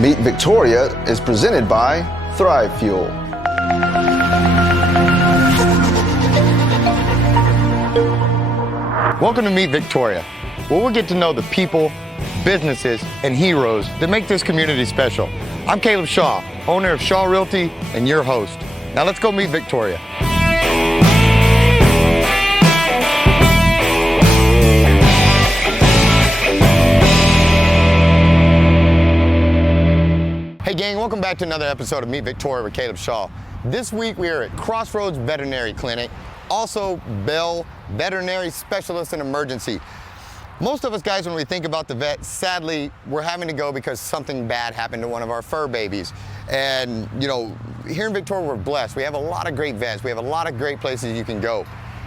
Meet Victoria is presented by Thrive Fuel. Welcome to Meet Victoria, where we'll get to know the people, businesses, and heroes that make this community special. I'm Caleb Shaw, owner of Shaw Realty and your host. Now let's go meet Victoria. Hey gang, welcome back to another episode of Meet Victoria with Caleb Shaw. This week we are at Crossroads Veterinary Clinic, also Beale Veterinary Specialist in Emergency. Most of us guys, when we think about the vet, sadly, we're having to go because something bad happened to one of our fur babies. And you know, here in Victoria, we're blessed. We have a lot of great vets. We have a lot of great places you can go.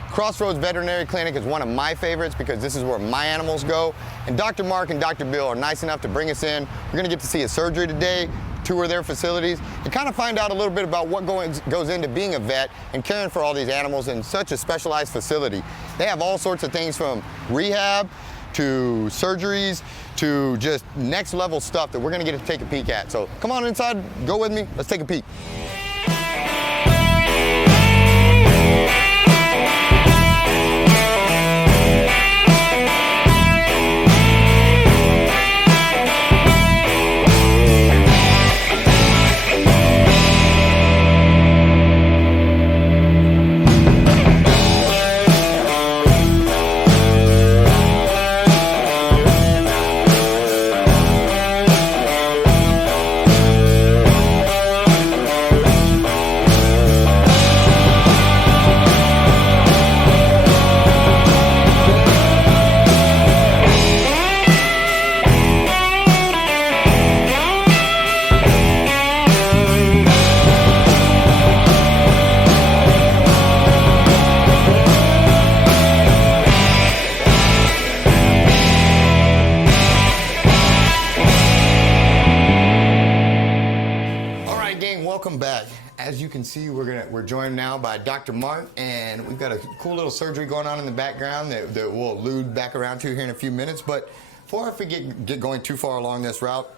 Crossroads Veterinary Clinic is one of my favorites because this is where my animals go. And Dr. Mark and Dr. Bill are nice enough to bring us in. We're gonna get to see a surgery today, tour their facilities, and kind of find out a little bit about what goes into being a vet and caring for all these animals in such a specialized facility. They have all sorts of things from rehab to surgeries to just next level stuff that we're gonna get to take a peek at. So come on inside, go with me, let's take a peek. Welcome back. As you can see, we're joined now by Dr. Mark, and we've got a cool little surgery going on in the background that we'll allude back around to here in a few minutes. But before I get going too far along this route,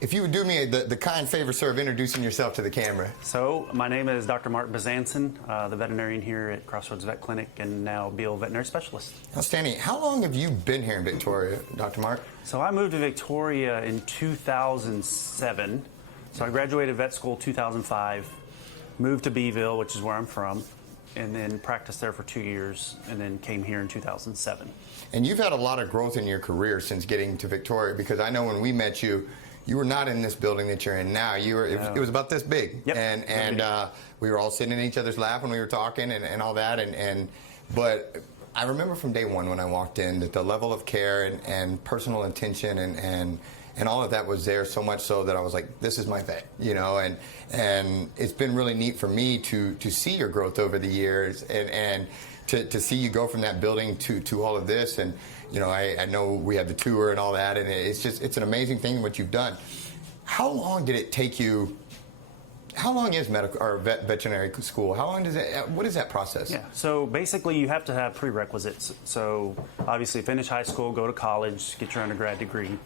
if you would do me the kind favor, sir, of introducing yourself to the camera. So, my name is Dr. Mark Besancon, the veterinarian here at Crossroads Vet Clinic and now Beale Veterinary Specialist. Outstanding. How long have you been here in Victoria, Dr. Mark? So, I moved to Victoria in 2007. So I graduated vet school 2005, moved to Beeville, which is where I'm from, and then practiced there for 2 years, and then came here in 2007. And you've had a lot of growth in your career since getting to Victoria, because I know when we met you, you were not in this building that you're in now. You were it was about this big. Yep. And we were all sitting in each other's lap when we were talking and all that. But I remember from day one when I walked in that the level of care and personal attention and all of that was there, so much so that I was like, this is my vet, you know, and it's been really neat for me to see your growth over the years and to see you go from that building to all of this. And, you know, I know we had the tour and all that, and it's an amazing thing what you've done. How long did it take you? How long is medical or veterinary school? How long does it? What is that process? Yeah, so basically you have to have prerequisites. So obviously finish high school, go to college, get your undergrad degree.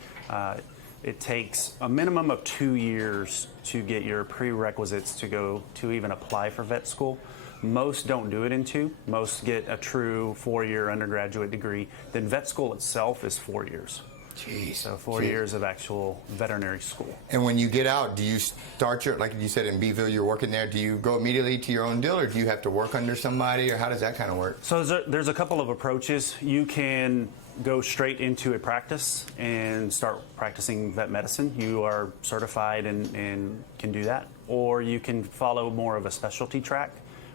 It takes a minimum of 2 years to get your prerequisites to go to even apply for vet school. Most don't do it in 2. Most get a true 4-year undergraduate degree. Then vet school itself is 4 years. Jeez. So 4 years of actual veterinary school. And when you get out, do you start like you said in Beeville, you're working there, do you go immediately to your own deal, or do you have to work under somebody, or how does that kind of work? So there's a couple of approaches. You can go straight into a practice and start practicing vet medicine. You are certified and can do that. Or you can follow more of a specialty track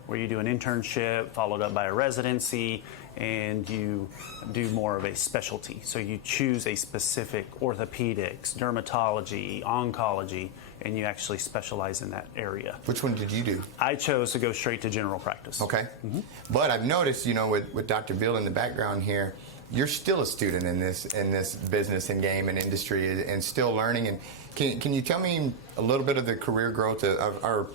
where you do an internship followed up by a residency, and you do more of a specialty. So you choose a specific orthopedics, dermatology, oncology, and you actually specialize in that area. Which one did you do? I chose to go straight to general practice. Okay. Mm-hmm. But I've noticed, you know, with Dr. Bill in the background here, you're still a student in this business and game and industry and still learning. And can you tell me a little bit of the career growth or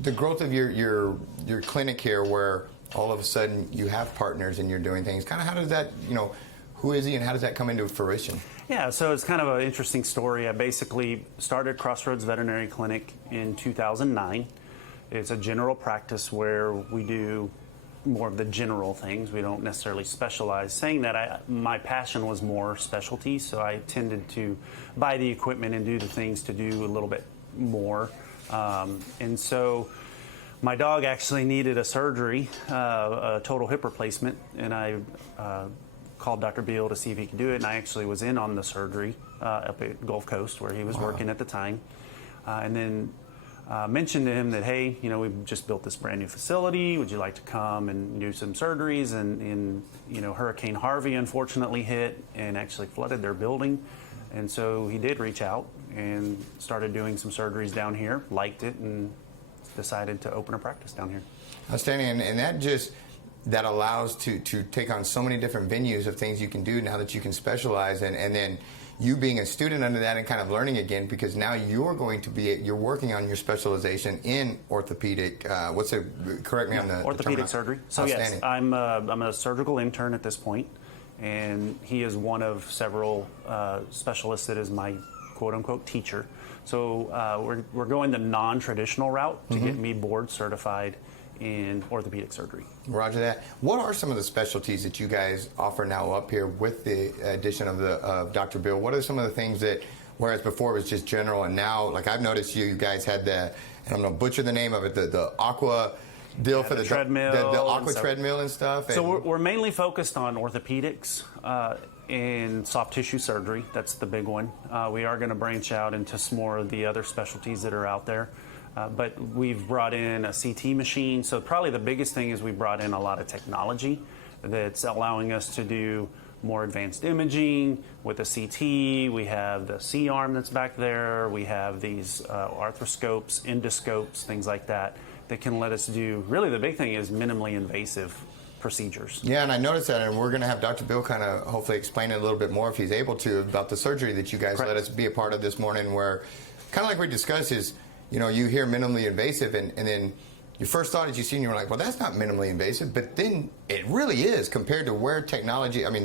the growth of your clinic here, where all of a sudden you have partners and you're doing things? Kind of how does that, you know, Who is he, and how does that come into fruition? Yeah, so it's kind of an interesting story. I basically started Crossroads Veterinary Clinic in 2009. It's a general practice where we do more of the general things. We don't necessarily specialize. Saying that, my passion was more specialty, so I tended to buy the equipment and do the things to do a little bit more. And so my dog actually needed a surgery, a total hip replacement, and I called Dr. Beale to see if he could do it, and I actually was in on the surgery up at Gulf Coast where he was working at the time. And then mentioned to him that, hey, you know, we've just built this brand new facility. Would you like to come and do some surgeries? And you know, Hurricane Harvey unfortunately hit and actually flooded their building. And so he did reach out and started doing some surgeries down here, liked it, and decided to open a practice down here. Outstanding, and that allows to take on so many different venues of things you can do now that you can specialize, and then you being a student under that and kind of learning again, because now you're working on your specialization in orthopedic. Correct me on the orthopedic surgery. So yes, I'm a surgical intern at this point, and he is one of several specialists that is my quote-unquote teacher. So we're going the non-traditional route to get me board certified in orthopedic surgery. Roger that. What are some of the specialties that you guys offer now up here with the addition of Dr. Beale? What are some of the things that, whereas before it was just general, and now, like I've noticed you guys had and I'm going to butcher the name of it, the aqua deal for the treadmill, the aqua treadmill and stuff. So we're mainly focused on orthopedics and soft tissue surgery. That's the big one. We are going to branch out into some more of the other specialties that are out there. But we've brought in a CT machine. So probably the biggest thing is we brought in a lot of technology that's allowing us to do more advanced imaging with a CT. We have the C-arm that's back there. We have these arthroscopes, endoscopes, things like that can let us do, really the big thing is minimally invasive procedures. Yeah, and I noticed that, and we're going to have Dr. Beale kind of hopefully explain it a little bit more if he's able to about the surgery that you guys let us be a part of this morning, where kind of like we discussed is, you know, you hear minimally invasive, and then your first thought as you see, and you're like, well, that's not minimally invasive, but then it really is compared to where technology. I mean,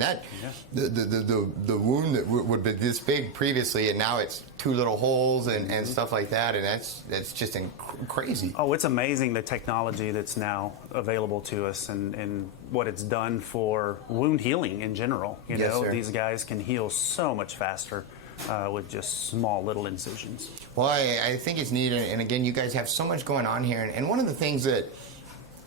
the wound that would be this big previously, and now it's 2 little holes and stuff like that, and that's just crazy. Oh, it's amazing the technology that's now available to us, and what it's done for wound healing in general. You know, these guys can heal so much faster with just small little incisions. Well, I think it's neat, and again, you guys have so much going on here, and one of the things that,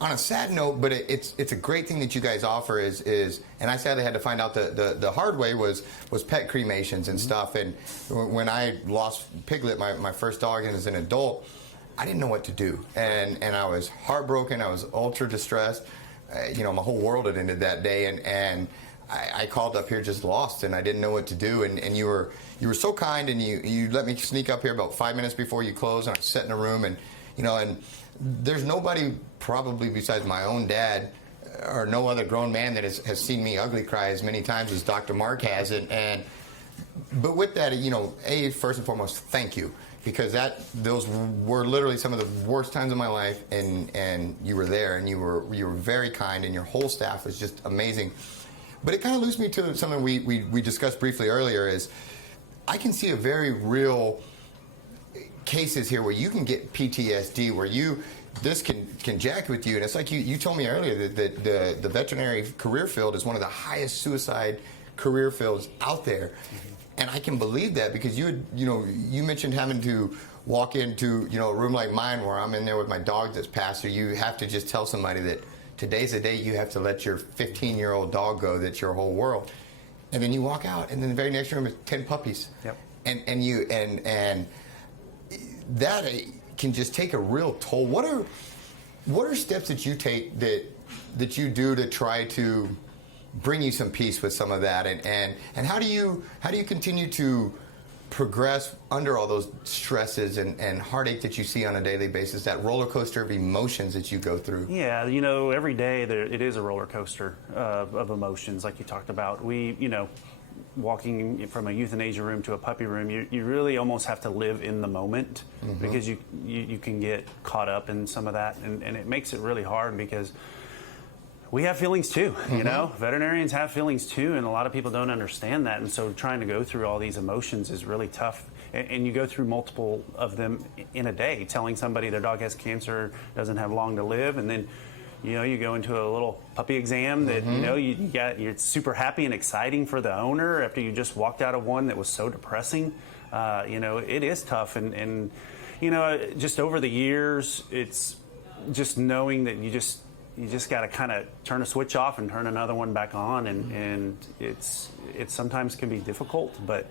on a sad note, but it's a great thing that you guys offer is and I sadly had to find out the hard way was pet cremations and stuff. And when I lost Piglet, my first dog, and as an adult, I didn't know what to do, and I was heartbroken. I was ultra distressed. You know, my whole world had ended that day, and I called up here just lost, and I didn't know what to do, and you were so kind, and you let me sneak up here about 5 minutes before you closed, and I sat in a room, and you know, and there's nobody probably besides my own dad or no other grown man that has seen me ugly cry as many times as Dr. Mark has, but with that, you know, first and foremost, thank you, because those were literally some of the worst times of my life, and you were there, and you were very kind, and your whole staff was just amazing. But it kind of leads me to something we discussed briefly earlier is I can see a very real cases here where you can get PTSD, where this can jack with you. And it's like you told me earlier that the veterinary career field is one of the highest suicide career fields out there. And I can believe that because you mentioned having to walk into, you know, a room like mine where I'm in there with my dog that's passed, or you have to just tell somebody that today's the day you have to let your 15-year-old dog go, that's your whole world. And then you walk out, and then the very next room is 10 puppies. Yep. And that can just take a real toll. What are steps that you take that you do to try to bring you some peace with some of that? And how do you continue to progress under all those stresses and heartache that you see on a daily basis, that roller coaster of emotions that you go through? Yeah, you know, every day it is a roller coaster of emotions, like you talked about. Walking from a euthanasia room to a puppy room, you really almost have to live in the moment, because you can get caught up in some of that, and it makes it really hard because We have feelings too, you know. Veterinarians have feelings too, and a lot of people don't understand that. And so trying to go through all these emotions is really tough. And you go through multiple of them in a day, telling somebody their dog has cancer, doesn't have long to live, and then you go into a little puppy exam that you're super happy and exciting for the owner after you just walked out of one that was so depressing. It is tough, and just over the years, it's just knowing that you just got to kind of turn a switch off and turn another one back on, and it sometimes can be difficult, but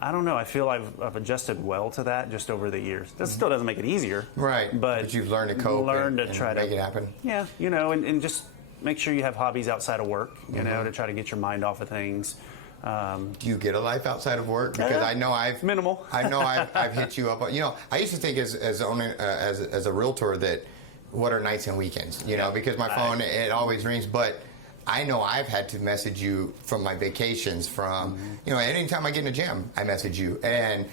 I don't know. I feel I've adjusted well to that just over the years. That still doesn't make it easier, right? But you've learned to cope, and try to make it happen. Yeah, and just make sure you have hobbies outside of work. To try to get your mind off of things. Do you get a life outside of work? Because I know I've minimal. I know I've hit you up. I used to think as a realtor that what are nights and weekends? Because my phone it always rings, but I know I've had to message you from my vacations, from anytime I get in a jam, I message you, and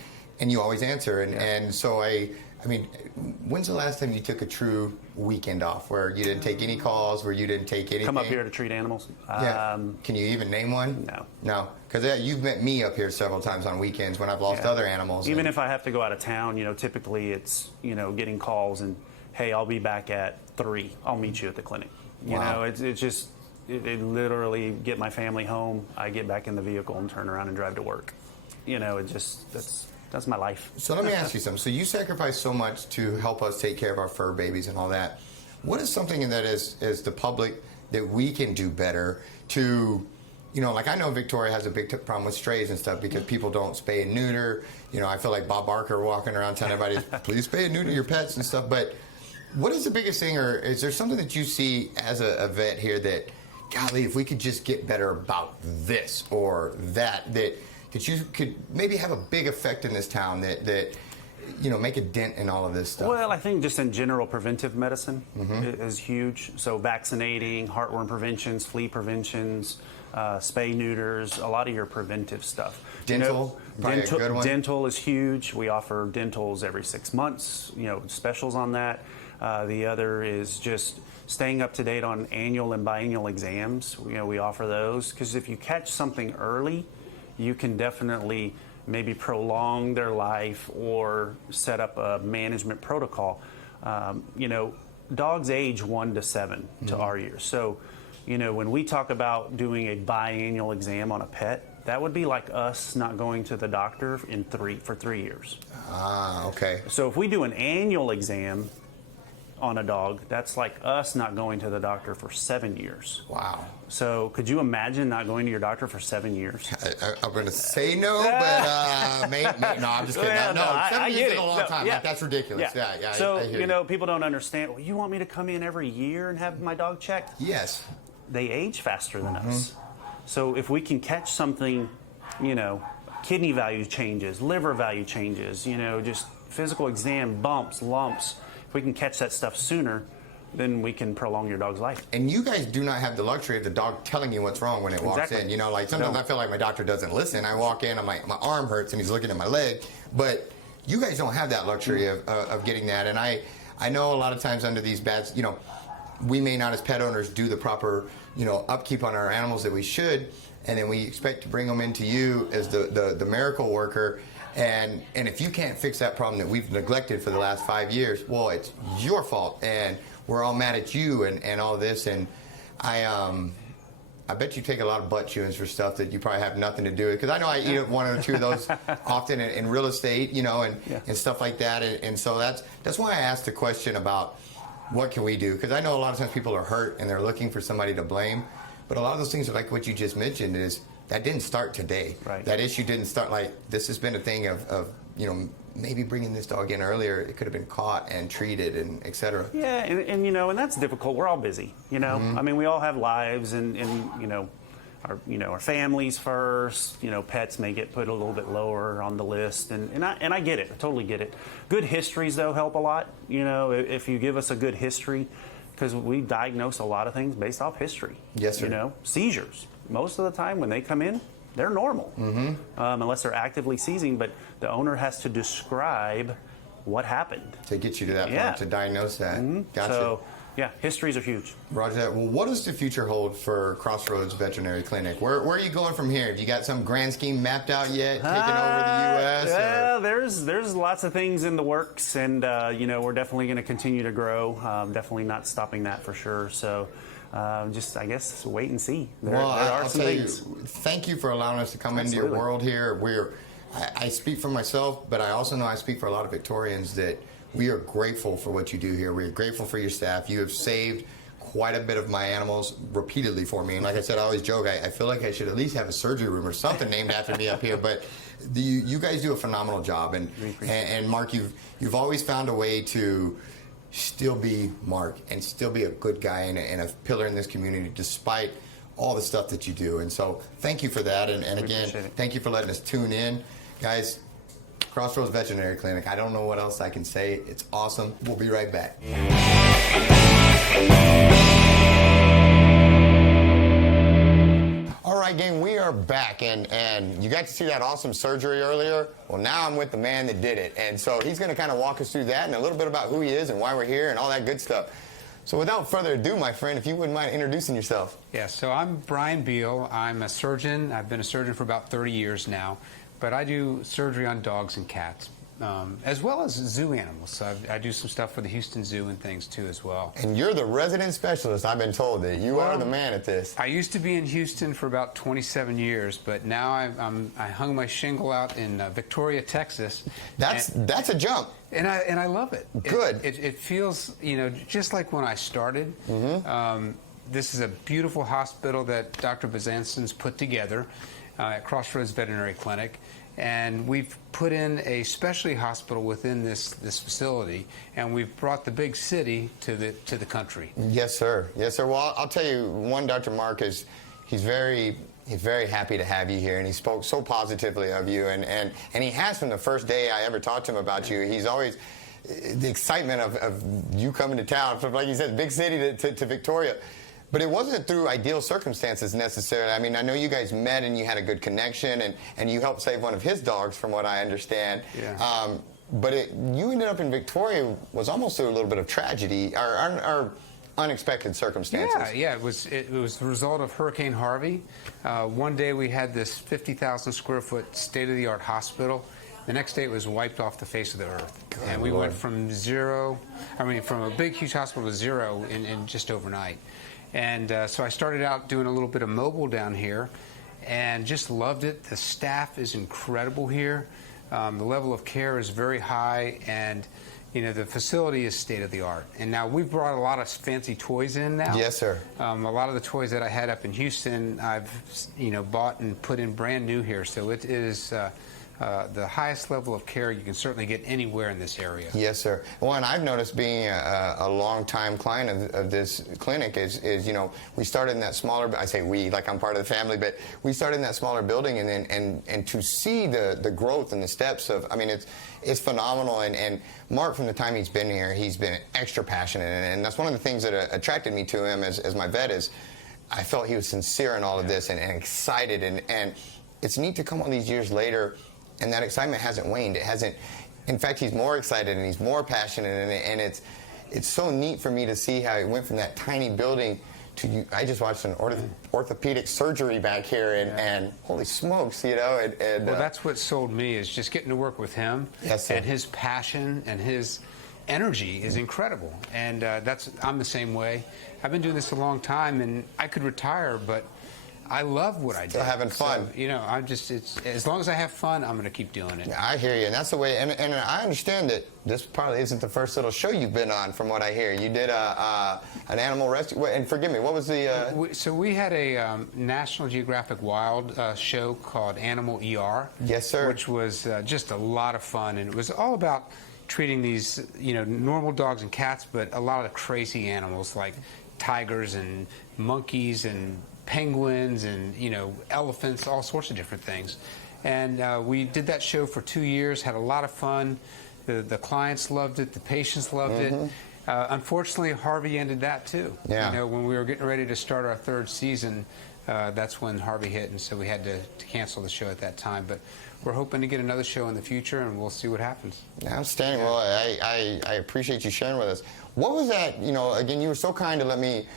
you always answer, and so I mean, when's the last time you took a true weekend off where you didn't take any calls, where you didn't take anything? Come up here to treat animals. Yeah. Can you even name one? No, because you've met me up here several times on weekends when I've lost other animals. Even if I have to go out of town, typically it's getting calls and, hey, I'll be back at 3. I'll meet you at the clinic. Wow. It's just. It literally get my family home, I get back in the vehicle and turn around and drive to work. That's my life. So let me ask you something. So you sacrifice so much to help us take care of our fur babies and all that. What is something that as the public that we can do better to, like I know Victoria has a big problem with strays and stuff because people don't spay and neuter. I feel like Bob Barker walking around telling everybody, please spay and neuter your pets and stuff. But what is the biggest thing, or is there something that you see as a vet here that, golly, if we could just get better about this or that you could maybe have a big effect in this town that make a dent in all of this stuff? Well, I think just in general, preventive medicine is huge. So vaccinating, heartworm preventions, flea preventions, spay neuters, a lot of your preventive stuff. Dental, probably a good one. Dental is huge. We offer dentals every 6 months, specials on that. The other is just staying up to date on annual and biannual exams. We offer those because if you catch something early, you can definitely maybe prolong their life or set up a management protocol. Dogs age 1 to 7 to our years. So, when we talk about doing a biannual exam on a pet, that would be like us not going to the doctor for 3 years. Ah, okay. So if we do an annual exam on a dog, that's like us not going to the doctor for 7 years. Wow. So could you imagine not going to your doctor for 7 years? I'm going to say no, but no, I'm just kidding. Well, no, 7 years is a long No, time. yeah. Like, that's ridiculous. Yeah. So, I hear people don't understand. Well, you want me to come in every year and have my dog checked? Yes. They age faster than us. So if we can catch something, kidney value changes, liver value changes, just physical exam, bumps, lumps, if we can catch that stuff sooner, then we can prolong your dog's life. And you guys do not have the luxury of the dog telling you what's wrong when it walks Exactly. in. Sometimes I feel like my doctor doesn't listen. I walk in, my arm hurts, and he's looking at my leg. But you guys don't have that luxury of getting that. And I know a lot of times under these bad, we may not as pet owners do the proper, upkeep on our animals that we should. And then we expect to bring them into you as the miracle worker. And if you can't fix that problem that we've neglected for the last 5 years, well, it's your fault, and we're all mad at you and all this. And I bet you take a lot of butt chewings for stuff that you probably have nothing to do with. Because I know I eat one or two of those often in real estate, and stuff like that. And so that's why I asked the question about what can we do? Because I know a lot of times people are hurt and they're looking for somebody to blame. But a lot of those things are like what you just mentioned is that didn't start today. Right. That issue didn't start this has been a thing of maybe bringing this dog in earlier. It could have been caught and treated and et cetera. Yeah, and that's difficult. We're all busy, I mean, we all have lives and our families first. Pets may get put a little bit lower on the list, and I get it. I totally get it. Good histories though help a lot. If you give us a good history, because we diagnose a lot of things based off history. Yes, sir. Seizures. Most of the time when they come in, they're normal, unless they're actively seizing. But the owner has to describe what happened to get you to that point to diagnose that. Gotcha. So, Yeah, histories are huge. Roger that. Well, what does the future hold for Crossroads Veterinary Clinic? Where are you going from here? Have you got some grand scheme mapped out yet, taking over the U.S.? Yeah, there's lots of things in the works, and you know, we're definitely going to continue to grow. Definitely not stopping that for sure. So just, I guess, wait and see. There are I'll some tell things. you, thank you for allowing us to come into Absolutely. your world here. I speak for myself, but I also know I speak for a lot of Victorians that we are grateful for what you do here. We're grateful for your staff. You have saved quite a bit of my animals repeatedly for me. And like I said, I always joke, I feel like I should at least have a surgery room or something named after me up here. But you guys do a phenomenal job. And Mark, you've always found a way to still be Mark and still be a good guy and a pillar in this community despite all the stuff that you do. And so thank you for that. And again, thank you for letting us tune in. Guys, Crossroads Veterinary Clinic, I don't know what else I can say. It's awesome. We'll be right back. All right, gang, we are back, and you got to see that awesome surgery earlier. Well, now I'm with the man that did it, and so he's going to kind of walk us through that and a little bit about who he is and why we're here and all that good stuff. So without further ado, my friend, if you wouldn't mind introducing yourself. Yeah, so I'm Brian Beale. I'm a surgeon. I've been a surgeon for about 30 years now, but I do surgery on dogs and cats, as well as zoo animals. So I do some stuff for the Houston Zoo and things too as well. And you're the resident specialist. I've been told that you are the man at this. I used to be in Houston for about 27 years, but now I hung my shingle out in Victoria, Texas. That's a jump. And I love it. Good. It feels, you know, just like when I started. This is a beautiful hospital that Dr. Besancon's put together at Crossroads Veterinary Clinic. And we've put in a specialty hospital within this facility, and we've brought the big city to the country. Yes, sir. Yes, sir. Well, I'll tell you, Dr. Mark he's very happy to have you here, and he spoke so positively of you, and he has from the first day I ever talked to him about you. He's always the excitement of you coming to town from, like you said, big city to Victoria. But it wasn't through ideal circumstances necessarily. I mean, I know you guys met and you had a good connection, and you helped save one of his dogs, from what I understand. Yeah. But you ended up in Victoria was almost through a little bit of tragedy or unexpected circumstances. Yeah. It was the result of Hurricane Harvey. One day we had this 50,000 square foot state-of-the-art hospital. The next day it was wiped off the face of the earth. And we went from from a big, huge hospital to zero in just overnight. And so I started out doing a little bit of mobile down here and just loved it. The staff is incredible here. The level of care is very high, and you know, the facility is state of the art. And now we've brought a lot of fancy toys in now. Yes, sir. A lot of the toys that I had up in Houston, I've bought and put in brand new here. So it is the highest level of care you can certainly get anywhere in this area. Yes, sir. Well, and I've noticed, being a long-time client of this clinic, is we started in that smaller, I say we, like I'm part of the family, but we started in that smaller building, and to see the growth and the steps of, I mean, it's phenomenal. And Mark, from the time he's been here, he's been extra passionate, and that's one of the things that attracted me to him as my vet, is I felt he was sincere in all of this and excited, and it's neat to come all these years later, and that excitement hasn't waned. It hasn't. In fact, he's more excited and he's more passionate, and it's so neat for me to see how he went from that tiny building to. I just watched an orthopedic surgery back here, and holy smokes, Well, that's what sold me, is just getting to work with him. Yes, sir. And his passion and his energy is incredible, and I'm the same way. I've been doing this a long time, and I could retire, but I love what I do. Still having fun. So, I'm just, as long as I have fun, I'm going to keep doing it. I hear you, and that's the way, and I understand that this probably isn't the first little show you've been on, from what I hear. You did an animal rescue, and forgive me, what was the... So we had a National Geographic Wild show called Animal ER. Yes, sir. Which was just a lot of fun, and it was all about treating these, normal dogs and cats, but a lot of crazy animals like tigers and monkeys and penguins and elephants, all sorts of different things. And we did that show for 2 years, had a lot of fun. The clients loved it, the patients loved it. Unfortunately, Harvey ended that too. Yeah. When we were getting ready to start our third season, that's when Harvey hit, and so we had to cancel the show at that time. But we're hoping to get another show in the future, and we'll see what happens. Outstanding. Well, I appreciate you sharing with us. What was that, again, you were so kind to let me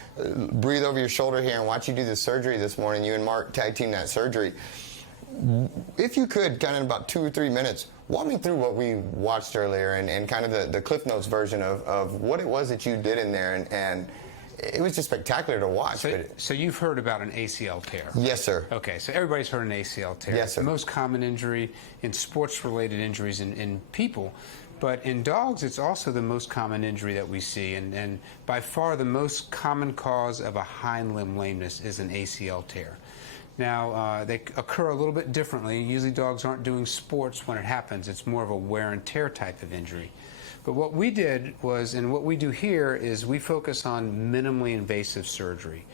breathe over your shoulder here and watch you do this surgery this morning. You and Mark tag team that surgery. If you could, kind of in about 2 or 3 minutes, walk me through what we watched earlier and kind of the Cliff Notes version of what it was that you did in there. And it was just spectacular to watch. So you've heard about an ACL tear? Yes, sir. Okay, so everybody's heard an ACL tear. Yes, sir. It's the most common injury in sports-related injuries in people. But in dogs, it's also the most common injury that we see. And by far the most common cause of a hind limb lameness is an ACL tear. Now, they occur a little bit differently. Usually dogs aren't doing sports when it happens. It's more of a wear and tear type of injury. But what we did was, and what we do here, is we focus on minimally invasive surgery.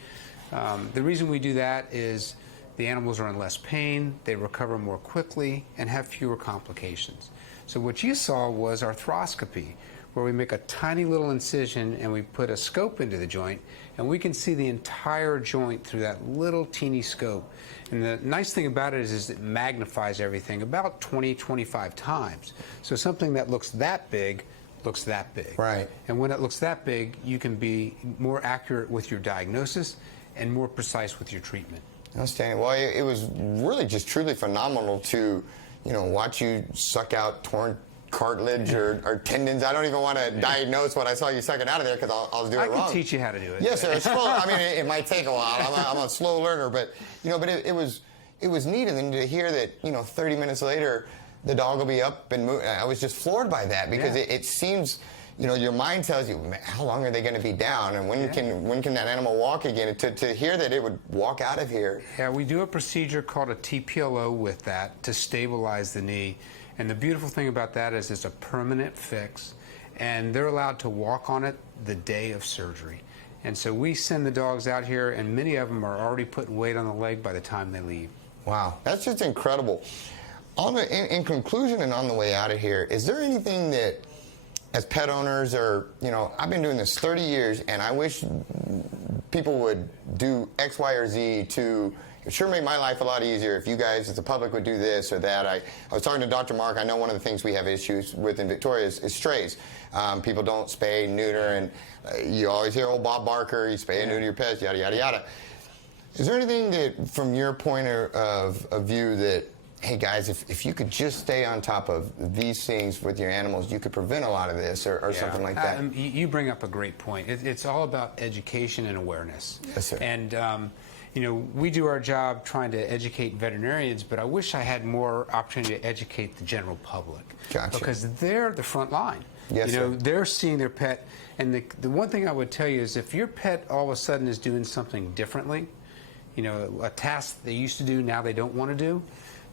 The reason we do that is the animals are in less pain, they recover more quickly, and have fewer complications. So what you saw was arthroscopy, where we make a tiny little incision and we put a scope into the joint, and we can see the entire joint through that little teeny scope. And the nice thing about it is it magnifies everything about 20, 25 times. So something that looks that big looks that big. Right. And when it looks that big, you can be more accurate with your diagnosis and more precise with your treatment. Outstanding. Well, it was really just truly phenomenal to, watch you suck out torn cartilage or tendons. I don't even want to diagnose what I saw you sucking out of there because I'll do it wrong. I can teach you how to do it. Yes, sir. It's slow. I mean, it might take a while. I'm a slow learner, but it was neat. And then to hear that 30 minutes later the dog will be up and moving. I was just floored by that because it seems. Your mind tells you, man, how long are they going to be down, and when can that animal walk again? To hear that it would walk out of here. Yeah, we do a procedure called a TPLO with that to stabilize the knee, and the beautiful thing about that is it's a permanent fix, and they're allowed to walk on it the day of surgery. And so we send the dogs out here, and many of them are already putting weight on the leg by the time they leave. Wow, that's just incredible. In conclusion and on the way out of here, is there anything that, as pet owners, or, I've been doing this 30 years, and I wish people would do X, Y, or Z to sure make my life a lot easier if you guys, as the public, would do this or that. I was talking to Dr. Mark. I know one of the things we have issues with in Victoria is strays. People don't spay, neuter, and you always hear old Bob Barker, you spay and neuter your pets, yada, yada, yada. Is there anything that, from your point of view, that, hey guys, if you could just stay on top of these things with your animals, you could prevent a lot of this or something like that? You bring up a great point. It's all about education and awareness. Yes, sir. And, we do our job trying to educate veterinarians, but I wish I had more opportunity to educate the general public. Gotcha. Because they're the front line. Yes, sir. They're seeing their pet. And the one thing I would tell you is if your pet all of a sudden is doing something differently, a task they used to do, now they don't want to do,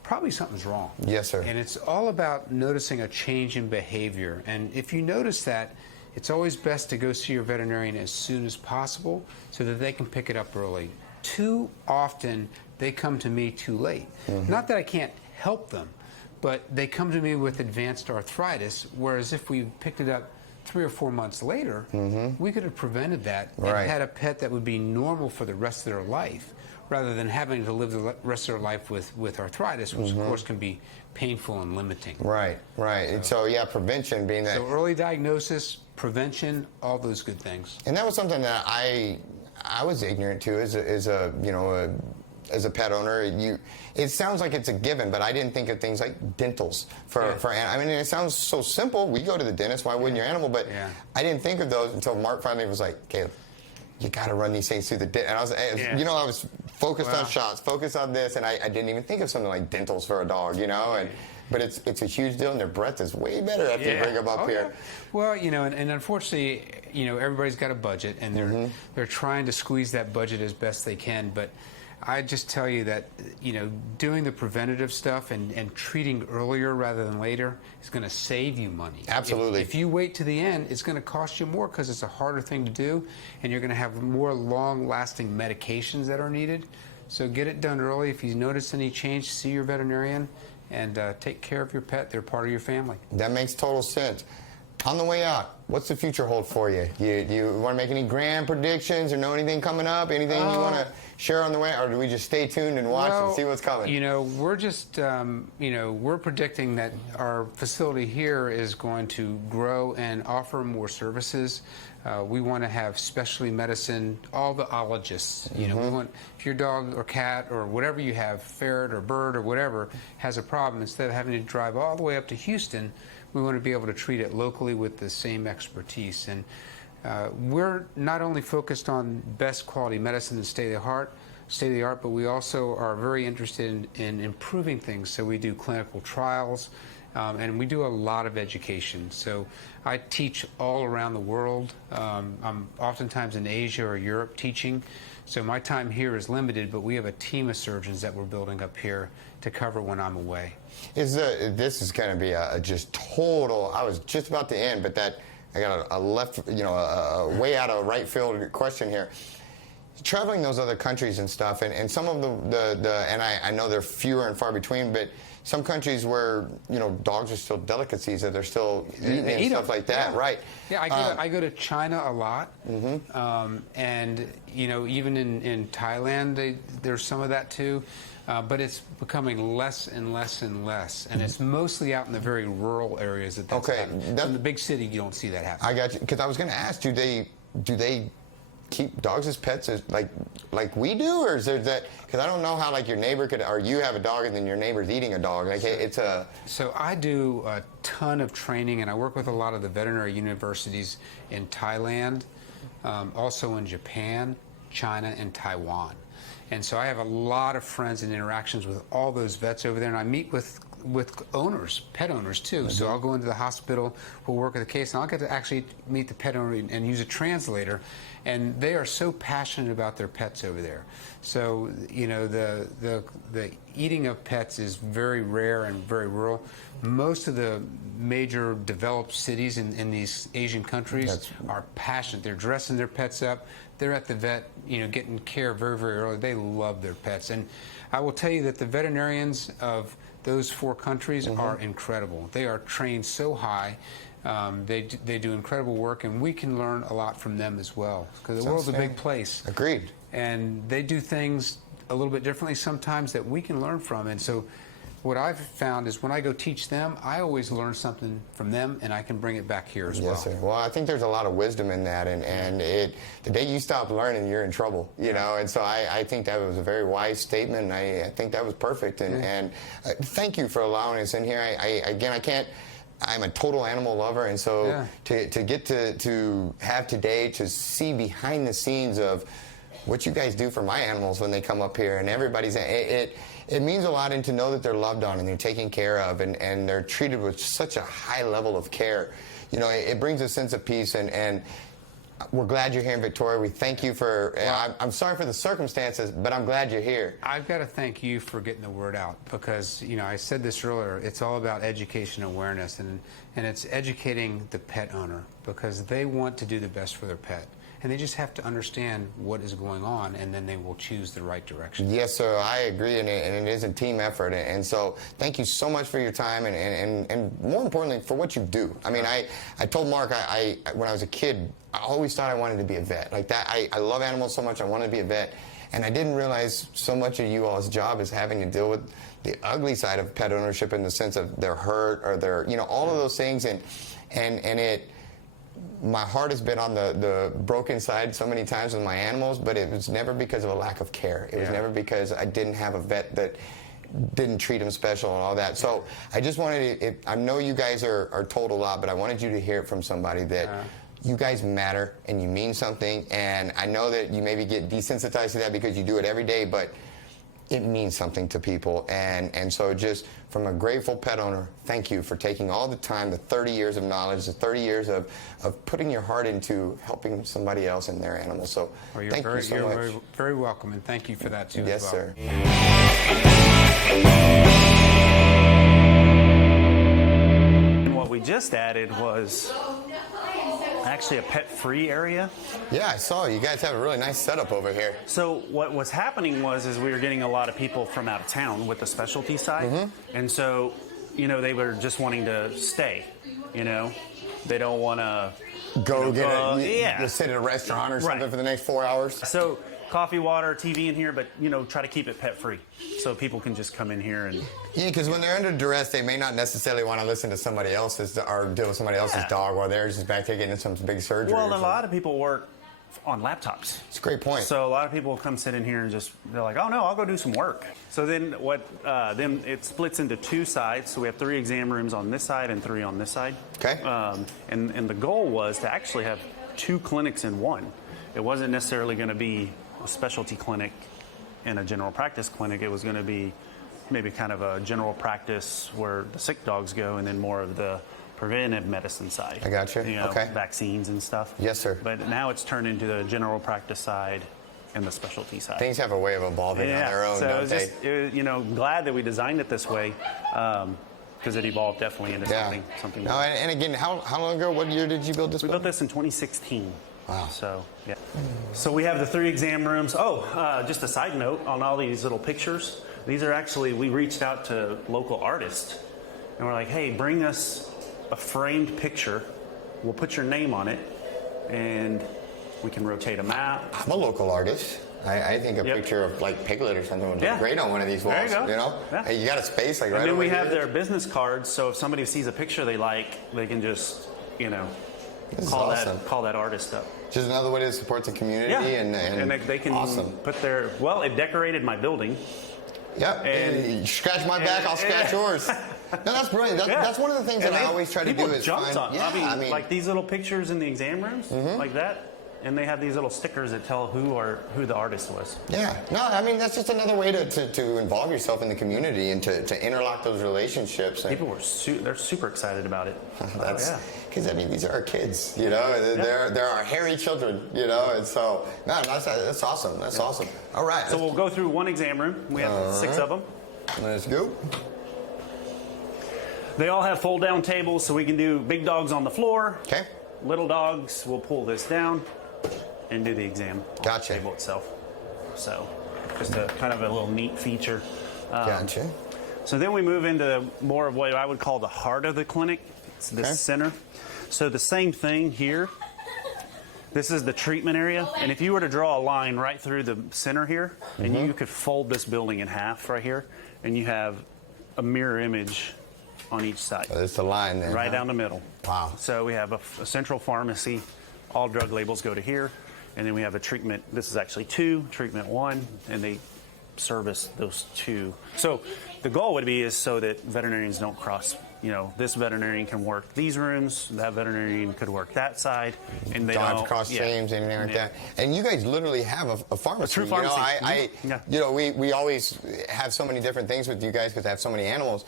probably something's wrong. Yes, sir. And it's all about noticing a change in behavior. And if you notice that, it's always best to go see your veterinarian as soon as possible so that they can pick it up early. Too often, they come to me too late. Mm-hmm. Not that I can't help them, but they come to me with advanced arthritis, whereas if we picked it up 3 or 4 months later, we could have prevented that and had a pet that would be normal for the rest of their life, rather than having to live the rest of their life with arthritis, which of course can be painful and limiting. Right. And so prevention being that. So early diagnosis, prevention, all those good things. And that was something that I was ignorant to as a pet owner. It sounds like it's a given, but I didn't think of things like dentals for I mean, it sounds so simple. We go to the dentist, why wouldn't your animal? But I didn't think of those until Mark finally was like, Caleb, you got to run these things through the dent. And I was focused on shots, focused on this, and I didn't even think of something like dentals for a dog, But it's a huge deal, and their breath is way better after you bring them up here. Well, and unfortunately, everybody's got a budget, and they're trying to squeeze that budget as best they can. But I just tell you that, doing the preventative stuff and treating earlier rather than later is going to save you money. Absolutely. If you wait to the end, it's going to cost you more because it's a harder thing to do, and you're going to have more long-lasting medications that are needed. So get it done early. If you notice any change, see your veterinarian and take care of your pet. They're part of your family. That makes total sense. On the way out, what's the future hold for you? Do you want to make any grand predictions or know anything coming up? Anything you want to share on the way? Or do we just stay tuned and watch and see what's coming? You know, we're just, we're predicting that our facility here is going to grow and offer more services. We want to have specialty medicine, all the ologists. You know, we want, if your dog or cat or whatever you have, ferret or bird or whatever, has a problem, instead of having to drive all the way up to Houston, we want to be able to treat it locally with the same expertise. And we're not only focused on best quality medicine and state of the art, but we also are very interested in improving things. So we do clinical trials, and we do a lot of education. So I teach all around the world. I'm oftentimes in Asia or Europe teaching. So my time here is limited, but we have a team of surgeons that we're building up here to cover when I'm away. This is going to be a just total, I was just about to end, but I got a left, a way out of right field question here. Traveling those other countries and stuff, and some of and I know they're fewer and far between, but some countries where, dogs are still delicacies, that they're still eating and stuff like that, right? Yeah, I go to China a lot, and even in Thailand, there's some of that too. But it's becoming less and less and less, and it's mostly out in the very rural areas that's happening. In the big city, you don't see that happen. I got you, because I was going to ask, do they keep dogs as pets like we do, or is there that? Because I don't know how your neighbor could, or you have a dog and then your neighbor's eating a dog. So I do a ton of training, and I work with a lot of the veterinary universities in Thailand, also in Japan, China, and Taiwan. And so I have a lot of friends and interactions with all those vets over there, and I meet with owners, pet owners too. So I'll go into the hospital, we'll work with a case, and I'll get to actually meet the pet owner and use a translator. And they are so passionate about their pets over there. So the eating of pets is very rare and very rural. Most of the major developed cities in these Asian countries are passionate. They're dressing their pets up. They're at the vet, getting care very, very early. They love their pets. And I will tell you that the veterinarians of those 4 countries are incredible. They are trained so high. They do incredible work, and we can learn a lot from them as well, because the world's a big place. Agreed. And they do things a little bit differently sometimes that we can learn from. And so what I've found is when I go teach them, I always learn something from them, and I can bring it back here as well. Yes, sir. Well, I think there's a lot of wisdom in that, and the day you stop learning, you're in trouble, And so I think that was a very wise statement, and I think that was perfect. And thank you for allowing us in here. I'm a total animal lover, and so to get to have today to see behind the scenes of what you guys do for my animals when they come up here, and everybody's it means a lot, and to know that they're loved on and they're taken care of, and they're treated with such a high level of care. It brings a sense of peace, and we're glad you're here in Victoria. We thank you for, I'm sorry for the circumstances, but I'm glad you're here. I've got to thank you for getting the word out, because, I said this earlier, it's all about education and awareness, and it's educating the pet owner, because they want to do the best for their pet. And they just have to understand what is going on, and then they will choose the right direction. Yes, sir, I agree, and it is a team effort. And so thank you so much for your time, and more importantly, for what you do. I mean, I told Mark, when I was a kid, I always thought I wanted to be a vet. Like that, I love animals so much, I wanted to be a vet. And I didn't realize so much of you all's job is having to deal with the ugly side of pet ownership, in the sense of they're hurt, or they're, all of those things. My heart has been on the broken side so many times with my animals, but it was never because of a lack of care. It was never because I didn't have a vet that didn't treat them special and all that. So I just wanted to, I know you guys are told a lot, but I wanted you to hear it from somebody that you guys matter and you mean something. And I know that you maybe get desensitized to that because you do it every day, but it means something to people. And so just from a grateful pet owner, thank you for taking all the time, the 30 years of knowledge, the 30 years of putting your heart into helping somebody else and their animals. So thank you so much. You're very welcome, and thank you for that too. Yes, as well. sir. And what we just added was actually a pet-free area. Yeah, I saw you guys have a really nice setup over here. So what was happening was we were getting a lot of people from out of town with the specialty side, and so they were just wanting to stay. You know, they don't want to Just sit at a restaurant or something for the next 4 hours. So coffee, water, TV in here, but try to keep it pet free, so people can just come in here and. Yeah, because when they're under duress, they may not necessarily want to listen to somebody else's or deal with somebody else's dog while they're just back there getting some big surgery. Well, a lot of people work on laptops. It's a great point. So a lot of people come sit in here and they're like, oh no, I'll go do some work. So then then it splits into two sides. So we have 3 exam rooms on this side and 3 on this side. Okay. And the goal was to actually have 2 clinics in one. It wasn't necessarily going to be a specialty clinic and a general practice clinic. It was going to be maybe kind of a general practice where the sick dogs go, and then more of the preventive medicine side. I got you. Okay. Vaccines and stuff. Yes, sir. But now it's turned into the general practice side and the specialty side. Things have a way of evolving on their own, don't they? Glad that we designed it this way, because it evolved definitely into something. No, and again, how long ago? What year did you build this? We built this in 2016. Wow. So, yeah. So we have the 3 exam rooms. Just a side note on all these little pictures. These are actually, we reached out to local artists, and we're like, hey, bring us a framed picture. We'll put your name on it, and we can rotate them out. I'm a local artist. I think a picture of like Piglet or something would look great on one of these walls. There you go. Yeah. Hey, you got a space like right. And then we have here. their business cards, so if somebody sees a picture they like, they can just call that artist up. Just another way to support the community, and they can put their. Well, it decorated my building. Yep. And you scratch my back, I'll scratch yours. No, that's brilliant. That's one of the things that I always try to do is find. I mean, like these little pictures in the exam rooms, like that. And they have these little stickers that tell who the artist was. Yeah. No, I mean, that's just another way to involve yourself in the community and to interlock those relationships. People were they're super excited about it. That's because I mean, these are our kids, they're our hairy children, and so no, that's awesome. That's awesome. All right. So we'll go through one exam room. We have 6 of them. Let's go. They all have fold down tables, so we can do big dogs on the floor. Okay. Little dogs, we'll pull this down and do the exam on the table itself. So just a kind of a little neat feature. Gotcha. So then we move into more of what I would call the heart of the clinic. It's the center. So the same thing here. This is the treatment area. And if you were to draw a line right through the center here, and you could fold this building in half right here, and you have a mirror image on each side. So it's the line there. Right down the middle. Wow. So we have a central pharmacy. All drug labels go to here. And then we have a treatment. This is actually 2, treatment 1, and they service those 2. So the goal would be is so that veterinarians don't cross. This veterinarian can work these rooms, that veterinarian could work that side, and they don't have to cross streams, anything like that. And you guys literally have a pharmacy. A true pharmacy. We always have so many different things with you guys because I have so many animals.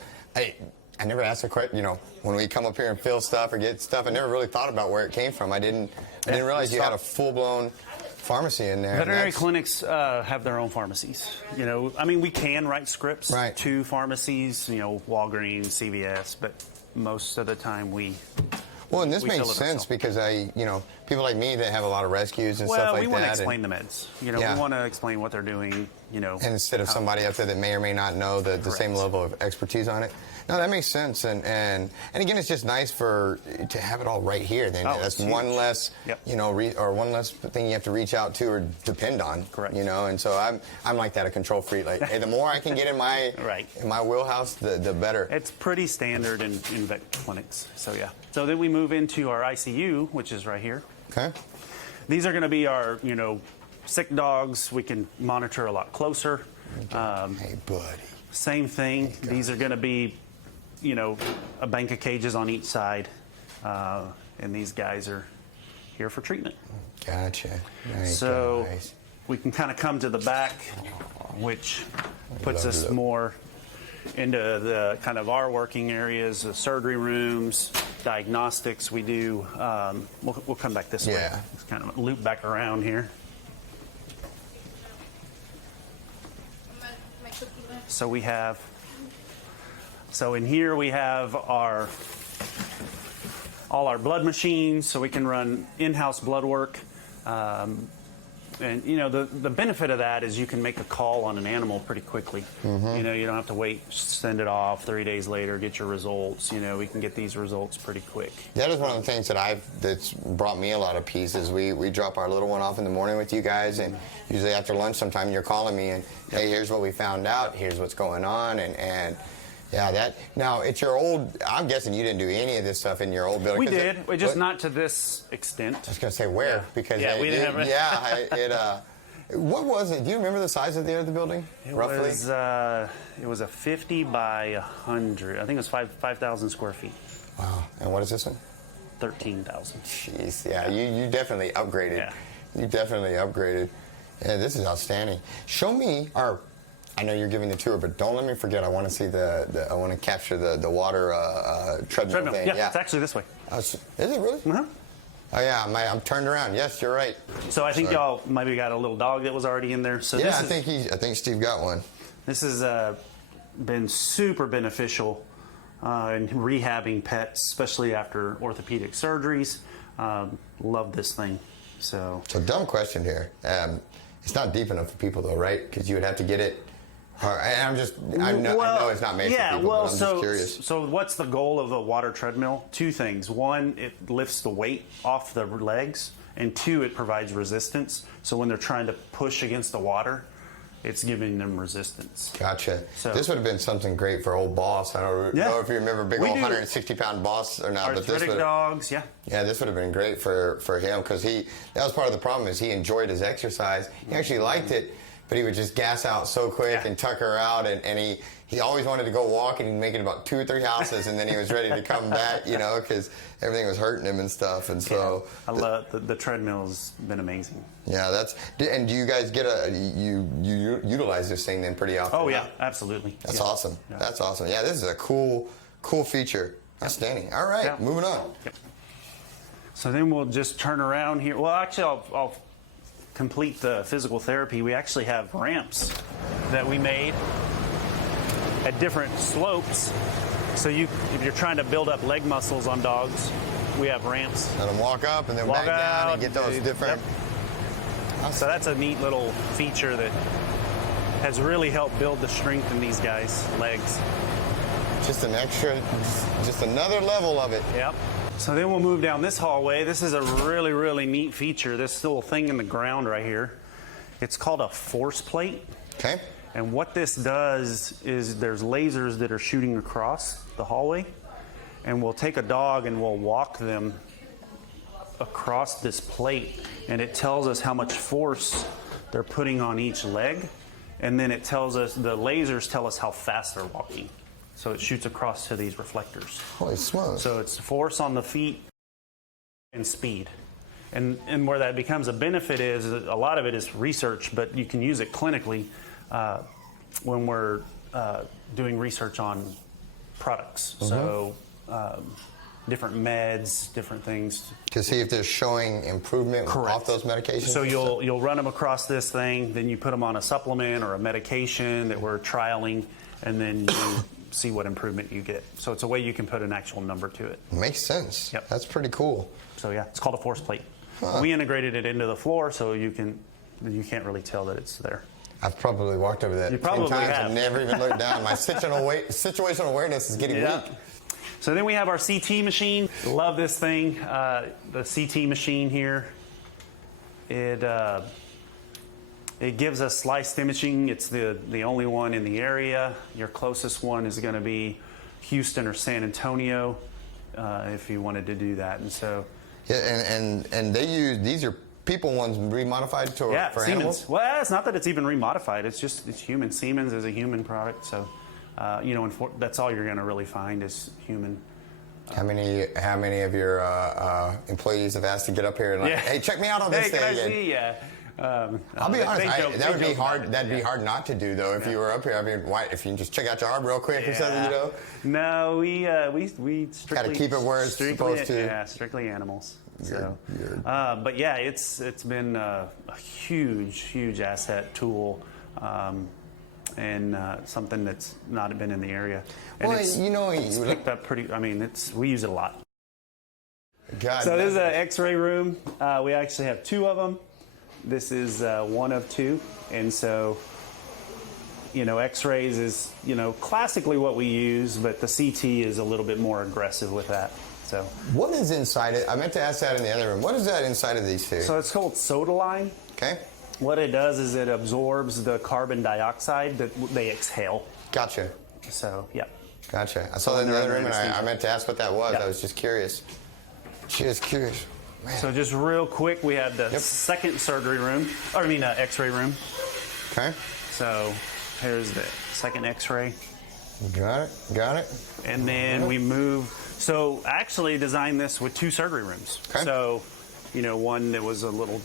I never asked a question, when we come up here and fill stuff or get stuff, I never really thought about where it came from. I didn't realize you had a full-blown pharmacy in there. Veterinary clinics have their own pharmacies. We can write scripts to pharmacies, Walgreens, CVS, but most of the time Well, and this makes sense because people like me that have a lot of rescues and stuff like that. Well, we want to explain the meds. We want to explain what they're doing, And instead of somebody out there that may or may not know the same level of expertise on it. No, that makes sense. And again, it's just nice to have it all right here. Then that's one less, or one less thing you have to reach out to or depend on. Correct. And so I'm like that, a control freak. Like, hey, the more I can get in my in my wheelhouse, the better. It's pretty standard in vet clinics. So yeah. So then we move into our ICU, which is right here. Okay. These are going to be our sick dogs. We can monitor a lot closer. Hey, buddy. Same thing. These are going to be a bank of cages on each side, and these guys are here for treatment. Gotcha. So we can kind of come to the back, which puts us more into the kind of our working areas, the surgery rooms, diagnostics. We do. We'll come back this way. Let's kind of loop back around here. So we have. So in here we have all our blood machines, so we can run in-house blood work. And you know, the benefit of that is you can make a call on an animal pretty quickly. You know, you don't have to wait, send it off 3 days later, get your results. You know, we can get these results pretty quick. That is one of the things that's brought me a lot of peace is we drop our little one off in the morning with you guys, and usually after lunch sometime you're calling me and, hey, here's what we found out, here's what's going on, and yeah, now it's your old, I'm guessing you didn't do any of this stuff in your old building. We did, just not to this extent. I was going to say where, because we didn't have it. Yeah, what was it? Do you remember the size of the building, roughly? It was a 50 by 100. I think it was 5,000 square feet. Wow, and what is this one? 13,000. Jeez, yeah, you definitely upgraded. Yeah. You definitely upgraded. Yeah, this is outstanding. Show me I know you're giving the tour, but don't let me forget. I want to see I want to capture the water treadmill thing. Yeah, it's actually this way. Is it really? Uh-huh. Oh yeah, I'm turned around. Yes, you're right. So I think y'all maybe got a little dog that was already in there. So yeah, I think Steve got one. This has been super beneficial in rehabbing pets, especially after orthopedic surgeries. Love this thing. So dumb question here. It's not deep enough for people though, right? Because you would have to get it. I know it's not made for people, but I'm just curious. So what's the goal of the water treadmill? Two things. One, it lifts the weight off the legs, and two, it provides resistance. So when they're trying to push against the water, it's giving them resistance. Gotcha. So, this would have been something great for old Boss. I don't know if you remember big old 160-pound Boss or not. Arthritic dogs, yeah. Yeah, this would have been great for him because that was part of the problem is he enjoyed his exercise. He actually liked it, but he would just gas out so quick and tuck her out, and he always wanted to go walk, and he'd make it about 2 or 3 houses, and then he was ready to come back, you know, because everything was hurting him and stuff. And so I love the treadmill's been amazing. Yeah, and do you guys get you utilize this thing then pretty often? Oh yeah, absolutely. That's awesome. Yeah. That's awesome. Yeah, this is a cool feature. Outstanding. All right, moving on. Yep. So then we'll just turn around here. Well, actually, I'll complete the physical therapy. We actually have ramps that we made at different slopes. So if you're trying to build up leg muscles on dogs, we have ramps. Let them walk up and then back down and get those different. Yep. So that's a neat little feature that has really helped build the strength in these guys' legs. Just another level of it. Yep. So then we'll move down this hallway. This is a really, really neat feature. This little thing in the ground right here. It's called a force plate. Okay. And what this does is there's lasers that are shooting across the hallway. And we'll take a dog and we'll walk them across this plate. And it tells us how much force they're putting on each leg. And then it tells us, the lasers tell us how fast they're walking. So it shoots across to these reflectors. Holy smokes. So it's force on the feet and speed. And where that becomes a benefit is a lot of it is research, but you can use it clinically when we're doing research on products. Mm-hmm. So different meds, different things. To see if they're showing improvement off those medications? So you'll run them across this thing, then you put them on a supplement or a medication that we're trialing, and then you see what improvement you get. So it's a way you can put an actual number to it. Makes sense. Yep. That's pretty cool. So yeah, it's called a force plate. We integrated it into the floor so you can't really tell that it's there. I've probably walked over that you probably times have. and never even looked down. My situational awareness is getting weak. So then we have our CT machine. Love this thing. The CT machine here. It gives us sliced imaging. It's the only one in the area. Your closest one is going to be Houston or San Antonio if you wanted to do that. And so, yeah, and these are people ones remodified for Siemens. animals. Well, it's not that it's even remodified. It's human. Siemens is a human product. So, that's all you're going to really find is human. How many of your employees have asked to get up here and hey, check me out on this thing? Can I see? I'll be honest. That would be hard. That'd be hard not to do though if you were up here. I mean, why? If you can just check out your arm real quick or something, you know? No, we strictly gotta keep it where it's supposed to. Yeah, strictly animals. But yeah, it's been a huge asset tool. And something that's not been in the area. And it's picked up pretty. I mean, we use it a lot. God, so this is an X-ray room. We actually have 2 of them. This is one of two, and so, you know, X-rays is, you know, classically what we use, but the CT is a little bit more aggressive with that. So what is inside it? I meant to ask that in the other room. What is that inside of these two? So it's called soda lime. Okay. What it does is it absorbs the carbon dioxide that they exhale. Gotcha. So, yeah. Gotcha. I saw that in the other room, and I meant to ask what that was. Yeah. I was just curious. Just curious. Man. So just real quick, we have the second surgery room, or I mean X-ray room. Okay. So here's the second X-ray. Got it. Got it. And then we move. So actually designed this with two surgery rooms. Okay. So, you know, one that was a little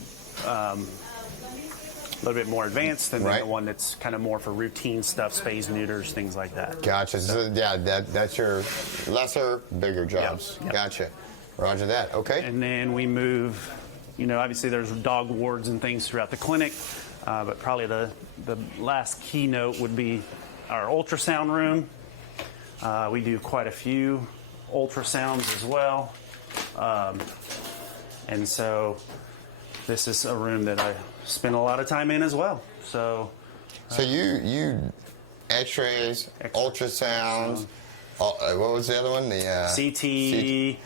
bit more advanced, and then the one that's kind of more for routine stuff, spays, neuters, things like that. Gotcha. So, yeah, that's your lesser, bigger jobs. Yep. Gotcha. Roger that. Okay. And then we move, you know, obviously there's dog wards and things throughout the clinic, but probably the last keynote would be our ultrasound room. We do quite a few ultrasounds as well. And so this is a room that I spend a lot of time in as well. So you X-rays, ultrasounds, what was the other one? The CT,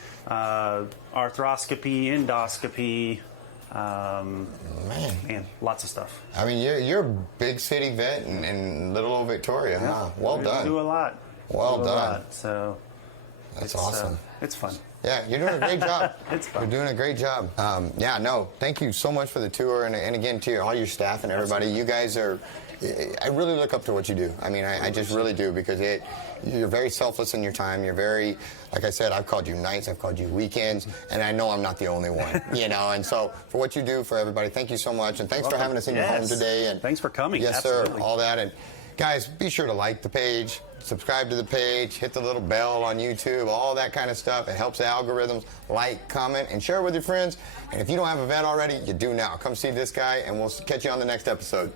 arthroscopy, endoscopy, man, lots of stuff. I mean, you're a big city vet in little old Victoria, huh? Well done. We do a lot. Well done. So that's awesome. It's fun. Yeah, you're doing a great job. It's fun. You're doing a great job. Yeah, no, thank you so much for the tour, and again to all your staff and everybody. You guys are, I really look up to what you do. I mean, I just really do, because you're very selfless in your time. You're very, like I said, I've called you nights, I've called you weekends, and I know I'm not the only one, you know. And so for what you do for everybody, thank you so much, and thanks for having us in your home today. And thanks for coming. Yes, Absolutely. sir. All that, and guys, be sure to like the page, subscribe to the page, hit the little bell on YouTube, all that kind of stuff. It helps the algorithms. Like, comment, and share with your friends. And if you don't have a vet already, you do now. Come see this guy, and we'll catch you on the next episode.